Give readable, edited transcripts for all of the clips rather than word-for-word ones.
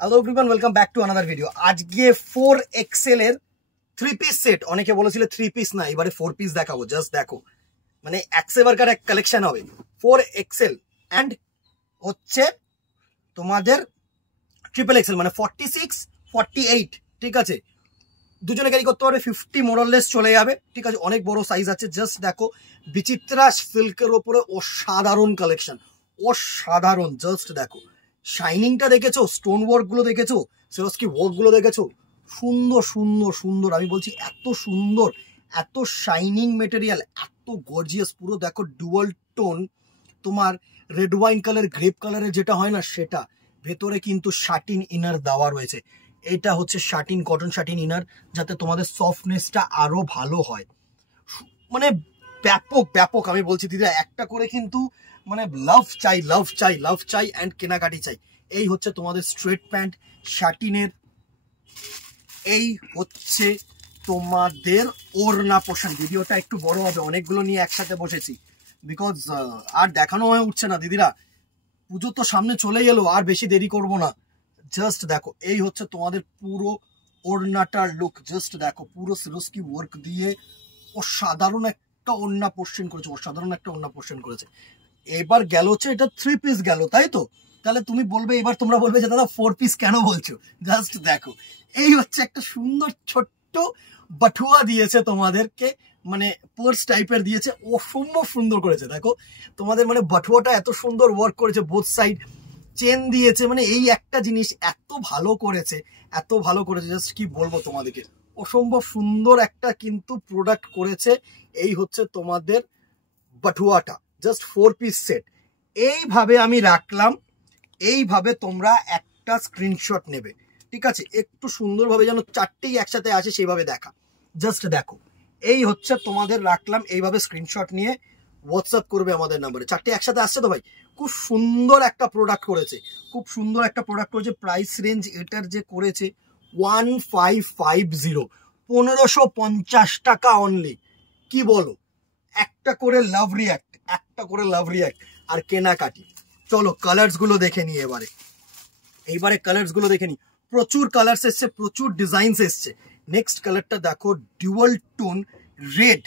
Hello everyone, welcome back to another video. আজকে 4XL এর 3 piece set. অনেকে বলেছিল 3 পিস না, এবারে 4 পিস দেখাবো। জাস্ট দেখো, মানে এক্সেভারকার এক কালেকশন হবে 4XL অ্যান্ড হচ্ছে তোমাদের XXL, মানে 46, 48। ঠিক আছে, দুজনে ক্যারি করতে পারবে। 50 মোরলেস চলে যাবে। ঠিক আছে, অনেক বড় সাইজ আছে। জাস্ট দেখো, বিচিত্রা সিল্কের ওপরে অসাধারণ কালেকশন, অসাধারণ। জাস্ট দেখো, শাইনিংটা দেখেছো, স্টোন ওয়ার্ক গুলো দেখেছো, সিরোস্কি ওয়ার্ক গুলো দেখেছো, সুন্দর সুন্দর সুন্দর। আমি বলছি এত সুন্দর, এত শাইনিং মেটেরিয়াল, এত গর্জিয়াস। পুরো দেখো ডুয়াল টোন, তোমার রেড ওয়াইন কালার, গ্রেপ কালারের যেটা হয় না সেটা। ভেতরে কিন্তু শাটিন ইনার দেওয়া রয়েছে। এটা হচ্ছে শাটিন, কটন শাটিন ইনার, যাতে তোমাদের সফটনেসটা আরো ভালো হয়। মানে ব্যাপক ব্যাপক। আমি বলছি দিদা, একটা করে কিন্তু মানে লাভ চাই, লাভ চাই, লাভ চাই অ্যান্ড কেনাকাটি চাই। এই হচ্ছে তোমাদের স্ট্রেট প্যান্ট শাটিনের। এই হচ্ছে তোমাদের ওড়না পোর্শন। ভিডিওটা একটু বড় হবে, অনেকগুলো নিয়ে একসাথে বসেছি, বিকজ আর দেখানো হয়ে উঠছে না দিদিরা। পুজো তো সামনে চলে এলো, আর বেশি দেরি করব না। জাস্ট দেখো, এই হচ্ছে তোমাদের পুরো ওড়নাটার লুক। জাস্ট দেখো, পুরো সিরোস্কি ওয়ার্ক দিয়ে অসাধারণ একটা ওড়না পোর্শন করেছে, অসাধারণ একটা ওড়না পোর্শন করেছে। এবার গেল হচ্ছে এটা 3 পিস গেল, তাই তো? তাহলে তুমি বলবে, এবার তোমরা বলবে যে দাদা 4 পিস কেন বলছো? জাস্ট দেখো, এই হচ্ছে একটা সুন্দর ছোট্ট বাটুয়া দিয়েছে তোমাদেরকে, মানে পার্স টাইপের দিয়েছে, অসম্ভব সুন্দর করেছে। দেখো তোমাদের মানে বাটুয়াটা এত সুন্দর ওয়ার্ক করেছে, বোথ সাইড চেন দিয়েছে। মানে এই একটা জিনিস এত ভালো করেছে, এত ভালো করেছে, জাস্ট কি বলবো তোমাদেরকে, অসম্ভব সুন্দর একটা কিন্তু প্রোডাক্ট করেছে। এই হচ্ছে তোমাদের বাটুয়াটা, জাস্ট 4 পিস সেট। এইভাবে আমি রাখলাম, এইভাবে তোমরা একটা স্ক্রিনশট নেবে। ঠিক আছে, একটু সুন্দরভাবে যেন চারটেই একসাথে আসে সেইভাবে দেখা। জাস্ট দেখো, এই হচ্ছে তোমাদের রাখলাম, এইভাবে স্ক্রিনশট নিয়ে হোয়াটসঅ্যাপ করবে আমাদের নাম্বারে। চারটে একসাথে আসছে তো ভাই? খুব সুন্দর একটা প্রোডাক্ট করেছে, খুব সুন্দর একটা প্রোডাক্ট করেছে। প্রাইস রেঞ্জ এটার যে করেছে 1550, 1550 টাকা অনলি। কি বলো? একটা করে লাভ রিয়াক্ট, একটা করে লাভ রিয়াক্ট আর কেনাকাটি। চলো কালার্স গুলো দেখে নি এইবারে কালার্স গুলো দেখে নি। প্রচুর কালার্স এসছে, প্রচুর ডিজাইনস এসছে। নেক্সট কালারটা দেখো, ডুয়াল টোন রেড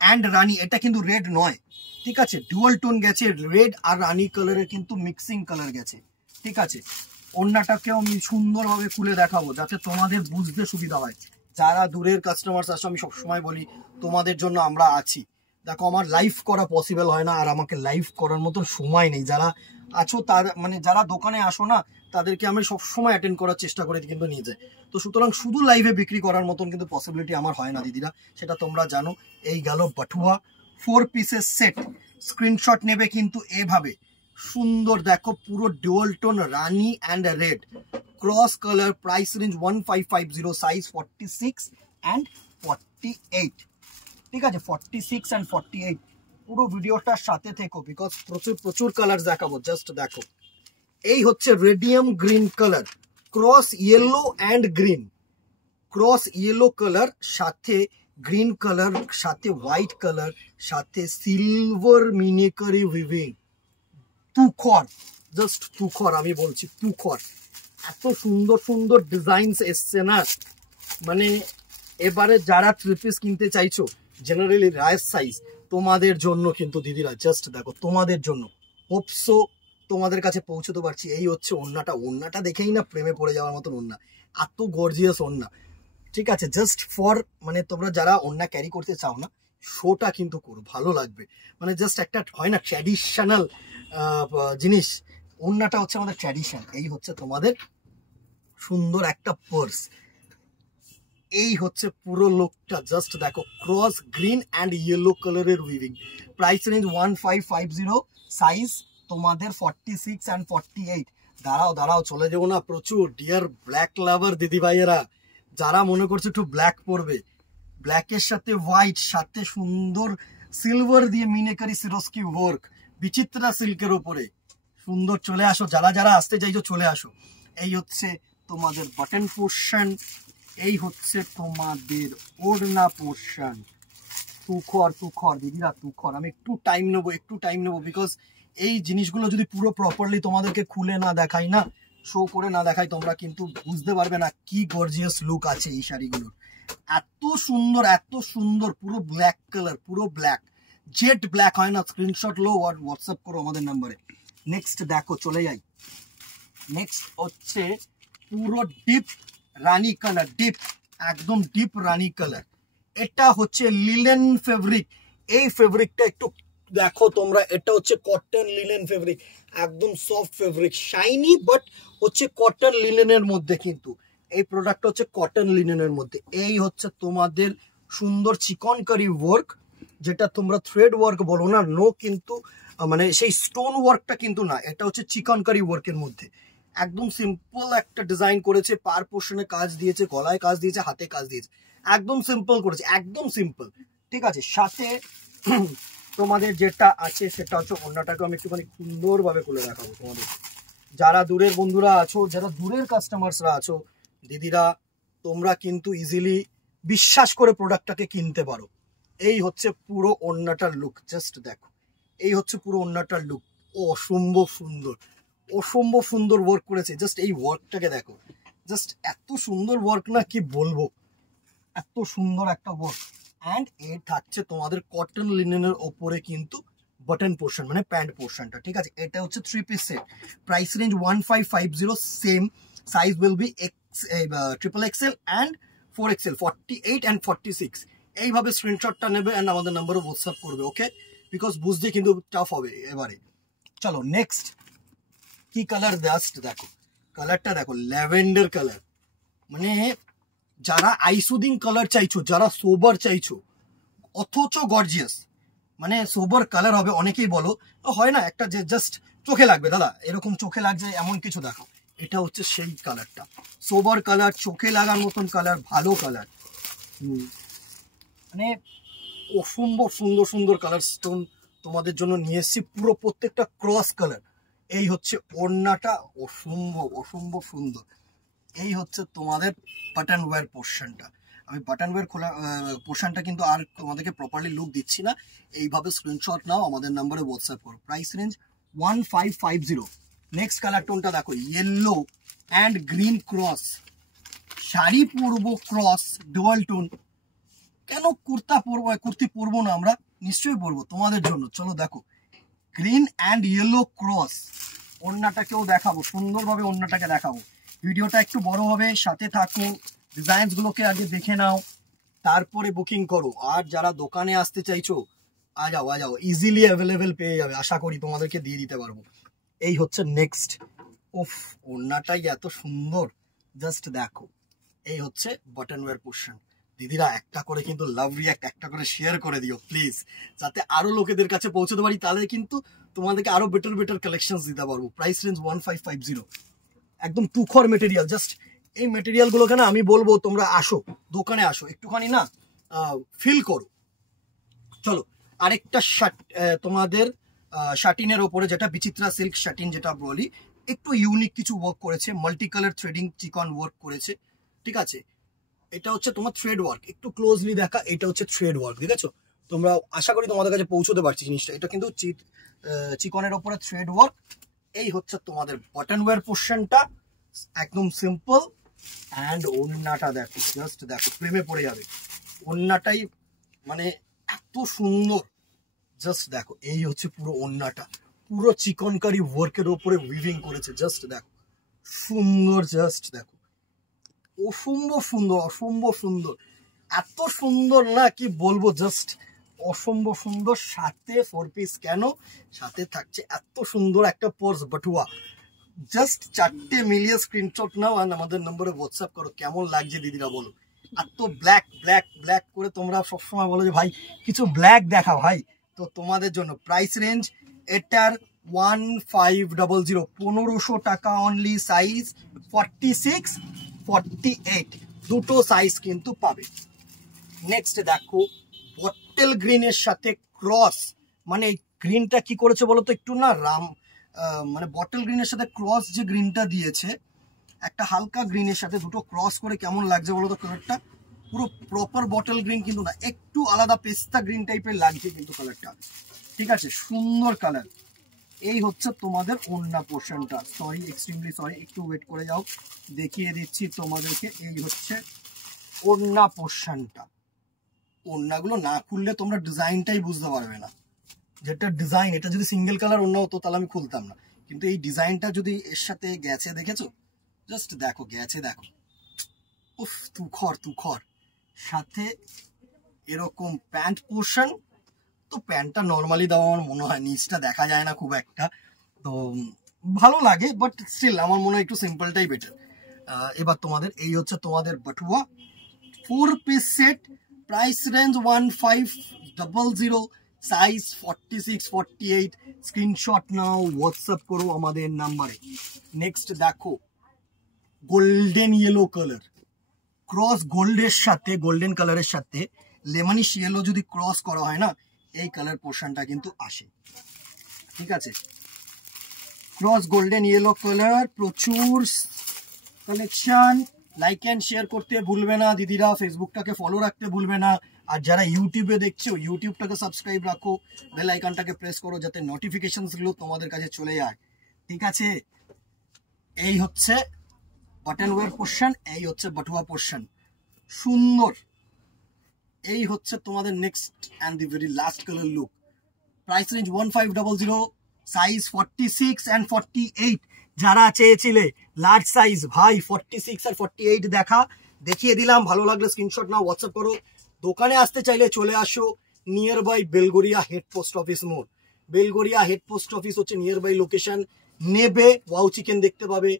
অ্যান্ড রানি। এটা কিন্তু রেড নয়, ঠিক আছে, ডুয়াল টোন গেছে, রেড আর রানি কালারের কিন্তু মিক্সিং কালার গেছে। ঠিক আছে, ওড়নাটাকেও আমি সুন্দরভাবে খুলে দেখাবো যাতে তোমাদের বুঝতে সুবিধা হয়। যারা দূরের কাস্টমার্স আসো, আমি সবসময় বলি তোমাদের জন্য আমরা আছি। দেখো, আমার লাইভ করা পসিবল হয় না, আর আমাকে লাইভ করার মতন সময় নেই। যারা আছো তার মানে যারা দোকানে আসো না, তাদেরকে আমি সবসময় অ্যাটেন্ড করার চেষ্টা করে কিন্তু নিয়ে যাই। তো সুতরাং শুধু লাইভে বিক্রি করার মতন কিন্তু পসিবিলিটি আমার হয় না দিদিরা, সেটা তোমরা জানো। এই গেল বাটুয়া 4 পিসের সেট। স্ক্রিনশট নেবে কিন্তু এভাবে সুন্দর। দেখো, পুরো dual tone Rani and red cross colour. Price range 1550, size 46 and 48। ঠিক আছে, 46 অ্যান্ড 48। পুরো ভিডিওটার সাথে থেকো, বিকজ প্রচুর প্রচুর কালার দেখাবো। জাস্ট দেখো, এই হচ্ছে radium green colour, cross yellow and green, cross yellow colour সাথে গ্রিন কালার, সাথে হোয়াইট কালার, সাথে সিলভার মিনিকারি উইভিং। তুখর, জাস্ট তুখর। আমি বলছি তুখর, এত সুন্দর সুন্দর ডিজাইনস এসছে না। মানে এবারে যারা 3 পিস কিনতে চাইছো, জেনারেলি রায়ের সাইজ, তোমাদের জন্য কিন্তু দিদিরা, জাস্ট দেখো তোমাদের জন্য হোপসো তোমাদের কাছে পৌঁছতে পারছি। এই হচ্ছে ওড়নাটা, ওড়নাটা দেখেই না প্রেমে পড়ে যাওয়ার মতন ওড়না, এত গর্জিয়াস ওড়না। ঠিক আছে, জাস্ট ফর মানে তোমরা যারা ওড়না ক্যারি করতে চাও না, শোটা কিন্তু করো, ভালো লাগবে। মানে জাস্ট একটা হয় না ট্র্যাডিশনাল জিনিস, ওড়নাটা হচ্ছে আমাদের ট্র্যাডিশন। এই হচ্ছে তোমাদের সুন্দর একটা পার্স। এই হচ্ছে পুরো লুকটা, জাস্ট দেখো, ক্রস গ্রিন অ্যান্ড ইয়েলো কালারের উইভিং। প্রাইস রেঞ্জ 1550, সাইজ তোমাদের 46 অ্যান্ড 48। দাঁড়াও দাঁড়াও, চলে যাবো না। প্রচুর ডিয়ার ব্ল্যাক লাভার দিদি ভাইয়েরা, যারা মনে করছে একটু ব্ল্যাক পরবে, ব্ল্যাকের সাথে হোয়াইট, সাথে সুন্দর সিলভার দিয়ে মিনেকারি সিরোস্কি ওয়ার্ক, বিচিত্রা সিল্কের ওপরে সুন্দর, চলে আসো। যারা যারা আসতে চাইছো চলে আসো। এই হচ্ছে তোমাদের বাটন পোর্শন, এই হচ্ছে তোমাদের ওড়না পোর্শন। তুখর তুখর দিদিরা, তুখর। আমি একটু টাইম নেবো, বিকজ এই জিনিসগুলো যদি পুরো প্রপারলি তোমাদেরকে খুলে না দেখাই না, শো করে না দেখাই তোমরা কিন্তু বুঝতে পারবে না কি গর্জিয়াস লুক আছে এই শাড়িগুলোর। এত সুন্দর পুরো ব্ল্যাক কালার, পুরো ব্ল্যাক, জেট ব্ল্যাক হয় না, স্ক্রিনশট লো আর হোয়াটসঅ্যাপ করো আমাদের নাম্বারে। নেক্সট দেখো, চলে যাই। নেক্সট হচ্ছে পুরো ডিপ রানী কালার, ডিপ একদম ডিপ রানী কালার। এটা হচ্ছে লিলেন ফেব্রিক। এই ফেব্রিকটা একটু দেখো তোমরা, এটা হচ্ছে কটন লিনেন ফেব্রিক, একদম সফট ফেব্রিক, শাইনি বাট হচ্ছে কটন লিনেনের মধ্যে। কিন্তু এই প্রোডাক্টটা হচ্ছে কটন লিনেনের মধ্যে। এই হচ্ছে তোমাদের সুন্দর চিকনকারি ওয়ার্ক, যেটা তোমরা থ্রেড ওয়ার্ক বলো না, নো, কিন্তু মানে সেই স্টোন ওয়ার্কটা কিন্তু না, এটা হচ্ছে চিকনকারি ওয়ার্কের মধ্যে। একদম সিম্পল একটা ডিজাইন করেছে, পার পোর্শনে কাজ দিয়েছে, গলায় কাজ দিয়েছে, হাতে কাজ দিয়েছে, একদম সিম্পল করেছে, একদম সিম্পল। ঠিক আছে, সাথে তোমাদের যেটা আছে সেটা হচ্ছে ওড়নাটাকে আমি একটুখানি সুন্দরভাবে খুলে দেখাবো তোমাদের। যারা দূরের বন্ধুরা আছো, যারা দূরের কাস্টমার্সরা আছো দিদিরা, তোমরা কিন্তু ইজিলি বিশ্বাস করে প্রোডাক্টটাকে কিনতে পারো। এই হচ্ছে পুরো ওড়নাটার লুক, জাস্ট দেখো, এই হচ্ছে পুরো ওড়নাটার লুক। অসম্ভব সুন্দর, অসম্ভব সুন্দর ওয়ার্ক করেছে। জাস্ট এই ওয়ার্কটাকে দেখো, জাস্ট এত সুন্দর ওয়ার্ক না, কি বলবো, এত সুন্দর একটা ওয়ার্ক। অ্যান্ড এ থাকছে তোমাদের কটন লিনেনের ওপরে কিন্তু বাটন পোর্শন, মানে প্যান্ট পোর্শনটা। ঠিক আছে, এটা হচ্ছে 3 piece set, price range 1550, same size will be triple Excel and 4XL, 48 and 46। এইভাবে স্ক্রিনশটটা নেবে অ্যান্ড আমাদের নাম্বারে হোয়াটসঅ্যাপ করবে, ওকে, বিকজ বুঝতে কিন্তু টাফ হবে এবারে। চলো নেক্সট কি কালার, জাস্ট দেখো কালারটা দেখো, ল্যাভেন্ডার কালার। মানে যারা আইসুদিং কালার চাইছো, যারা সোবার চাইছো অথচ গর্জিয়াস, মানে সোবার কালার হবে, অনেকেই বলো হয় না একটা যে জাস্ট চোখে লাগবে, দাদা এরকম চোখে লাগছে এমন কিছু দেখো, এটা হচ্ছে সেই কালারটা, সোবার কালার, চোখে লাগার মতন কালার, ভালো কালার। মানে অসম্ভব সুন্দর সুন্দর কালার স্টোন তোমাদের জন্য নিয়ে এসেছি, পুরো প্রত্যেকটা ক্রস কালার। এই হচ্ছে ওড়নাটা, অসম্ভব অসম্ভব সুন্দর। এই হচ্ছে তোমাদের বাটন ওয়্যার পোর্শনটা। আমি বাটন ওয়্যার খোলা পোর্শনটা কিন্তু আর তোমাদেরকে প্রপারলি লুক দিচ্ছি না, এইভাবে স্ক্রিনশট নাও, আমাদের নাম্বারে হোয়াটসঅ্যাপ করো। Price range 1550। নেক্সট কালার টোনটা দেখো, yellow and green cross, sari পরবো ক্রস ডুয়াল টোন, কেন কুর্তা পরবো, কুর্তি পরবো না আমরা, নিশ্চয়ই পরবো তোমাদের জন্য। চলো দেখো, গ্রিন অ্যান্ড ইয়েলো ক্রস, ওড়নাটাকেও দেখাবো সুন্দরভাবে, ওড়নাটাকে দেখাবো। ভিডিওটা একটু বড় হবে, সাথে থাকো, ডিজাইনস গুলোকে আগে দেখে নাও, তারপরে বুকিং করো। আর যারা দোকানে আসতে চাইছো আ যাও, ইজিলি অ্যাভেলেবেল পেয়ে যাবে, আশা করি তোমাদেরকে দিয়ে দিতে পারবো। এই হচ্ছে নেক্সট, ওফ ওড়নাটাই এত সুন্দর, জাস্ট দেখো। এই হচ্ছে বাটন ওয়্যার পোর্শন। দিদিরা একটা করে কিন্তু লাভ রিয়াক্ট একটা করে শেয়ার করে দিও প্লিজ, যাতে আরো লোকেদের কাছে পৌঁছতে পারি, তাহলে কিন্তু তোমাদেরকে আরো বেটার বেটার দিতে পারবো। প্রাইস রেঞ্জ 1550, একদম তুখর মেটেরিয়াল। জাস্ট এই মেটেরিয়াল গুলোকে না আমি বলবো তোমরা আসো, দোকানে আসো, একটুখানি না ফিল করো। চলো আরেকটা তোমাদের শাটিনের ওপরে, যেটা বিচিত্রা সিল্ক শাটিন যেটা বলি, একটু ইউনিক কিছু ওয়ার্ক করেছে, মাল্টি কালার থ্রেডিং চিকন ওয়ার্ক করেছে। ঠিক আছে, এটা হচ্ছে তোমার থ্রেড ওয়ার্ক, একটু ক্লোজলি দেখা, এটা হচ্ছে থ্রেড ওয়ার্ক, ঠিক আছে? তোমরা আশা করি তোমাদের কাছে পৌঁছতে পারছি জিনিসটা। এটা কিন্তু চিকনের ওপরে থ্রেড ওয়ার্ক। এই হচ্ছে তোমাদের বাটন ওয়্যার পোর্শনটা, একদম সিম্পল। অ্যান্ড ওড়নাটা দেখো, জাস্ট দেখো, প্রেমে পড়ে যাবে। ওড়নাটাই মানে এত সুন্দর, জাস্ট দেখো। এই হচ্ছে পুরো ওড়নাটা, পুরো চিকনকারি ওয়ার্কের ওপরে উইভিং করেছে, জাস্ট দেখো সুন্দর, জাস্ট দেখো অসম্ভব সুন্দর, অসম্ভব সুন্দর, এত সুন্দর না কি বলবো, জাস্ট অসম্ভব সুন্দর। সাথে 4 পিস, কেন সাথে থাকছে এত সুন্দর একটা পার্স বাটুয়া। জাস্ট 4টে মিলিয়ে স্ক্রিনশট নাও আর আমাদের নম্বরে হোয়াটসঅ্যাপ করো, কেমন লাগছে দিদিরা বলো। এত ব্ল্যাক ব্ল্যাক ব্ল্যাক করে তোমরা সবসময় বলো যে ভাই কিছু ব্ল্যাক দেখা ভাই, তো তোমাদের জন্য প্রাইস রেঞ্জ এটার 1500, 1500 টাকা অনলি। সাইজ 46, 48, দুটো সাইজ কিন্তু পাবে। নেক্সট দেখো, বটল গ্রিনের সাথে ক্রস, মানে গ্রিনটা কি করেছে বলো তো, একটু না মানে বটল গ্রিনের সাথে ক্রস যে গ্রিনটা দিয়েছে, একটা হালকা গ্রিনের সাথে দুটো ক্রস করে কেমন লাগছে বলো তো কালারটা। পুরো প্রপার বটল গ্রিন কিন্তু না, একটু আলাদা পেস্তা গ্রিন টাইপের লাগছে কিন্তু কালারটা। ঠিক আছে, সুন্দর কালার। এই হচ্ছে তোমাদের ওড়না পোর্শনটা। সরি, এক্সট্রিমলি সরি, একটু ওয়েট করে যাও, দেখিয়ে দিচ্ছি তোমাদেরকে। এই হচ্ছে ওড়না পোর্শনটা। ওড়নাগুলো না খুললে তোমরা ডিজাইনটাই বুঝতে পারবে না, যেটা ডিজাইন। এটা যদি সিঙ্গেল কালার ওড়না হতো তাহলে আমি খুলতাম না, কিন্তু এই ডিজাইনটা যদি এর সাথে গেছে, দেখেছো? জাস্ট দেখো, গেছে দেখো, উফ, তুখর সাথে এরকম প্যান্ট পোর্শন। তো প্যান্টটা নর্মালি দেওয়া আমার মনে হয়, নিচটা দেখা যায় না খুব একটা, তো ভালো লাগে, বাট স্টিল আমার মনে হয় একটু সিম্পলটাই বেটার। এবার তোমাদের এই হচ্ছে তোমাদের বাটুয়া 4 piece set, price range 1500, size 46, 48। Screenshot নাও, হোয়াটসঅ্যাপ করো আমাদের নাম্বারে। নেক্সট দেখো গোল্ডেন ইয়েলো কালার, ক্রস গোল্ডের সাথে, গোল্ডেন কালারের সাথে লেমনিশ ইয়েলো যদি ক্রস করা হয় না, এই কালার পোর্শনটা কিন্তু আসে। ঠিক আছে, ক্রস গোল্ডেন ইয়েলো কালার, প্রচুর কালেকশন। লাইক অ্যান্ড শেয়ার করতে ভুলবে না দিদিরা, ফেসবুকটাকে ফলো রাখতে ভুলবে না, আর যারা ইউটিউবে দেখছো ইউটিউবটাকে সাবস্ক্রাইব রাখো, বেল আইকনটাকে প্রেস করো যাতে নোটিফিকেশনস গুলো তোমাদের কাছে চলে যায়। ঠিক আছে, এই হচ্ছে বাটন ওয়্যার পোর্শন, এই হচ্ছে বাটুয়া পোর্শন, সুন্দর। এই হচ্ছে তোমাদের next and the very last colour look. Price range 1500, size 46 and 48। যারা চেয়েছিলে লার্জ সাইজ, ভাই 46 আর 48 দেখিয়ে দিলাম। ভালো লাগলে স্ক্রিনশট নাও, হোয়াটসঅ্যাপ করো। দোকানে আসতে চাইলে চলে আসো nearby Belgharia head post office মোড়। বেলগোরিয়া হেড পোস্ট অফিস হচ্ছে নিয়ার বাই লোকেশন। নেবে ওয়াও চিকেন দেখতে পাবে,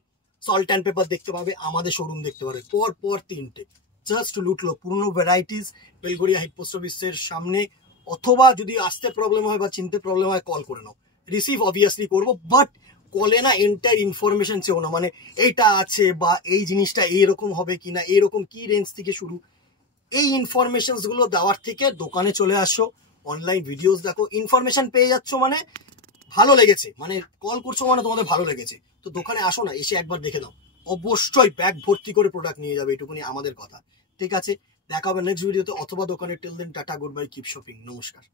সল্ট অ্যান্ড পেপার দেখতে পাবে, আমাদের শোরুম দেখতে পাবে, পর 3টে। জাস্ট লুটলো পুরনো ভ্যারাইটিস বেলগোরিয়া হেড পোস্ট অফিসের সামনে। অথবা যদি আসতে প্রবলেম হয় বা চিনতে প্রবলেম হয়, কল করে নাও, রিসিভ অবভিয়াসলি করবো, বাট কলে না এন্টার ইনফরমেশন চেও না, মানে এইটা আছে বা এই জিনিসটা এইরকম হবে কিনা, এইরকম কি রেঞ্জ থেকে শুরু, এই ইনফরমেশনস গুলো দেওয়ার থেকে দোকানে চলে আসো, অনলাইন ভিডিওস দেখো, ইনফরমেশন পেয়ে যাচ্ছ, মানে ভালো লেগেছে, মানে কল করছো মানে তোমাদের ভালো লেগেছে, তো দোকানে আসো না, এসে একবার দেখে দাও, অবশ্যই ব্যাগ ভর্তি করে প্রোডাক্ট নিয়ে যাবে, এটুকুনি আমাদের কথা। ঠিক আছে, দেখা হবে নেক্সট ভিডিওতে অথবা দোকানে। Till then tata, good bye, keep shopping, নমস্কার।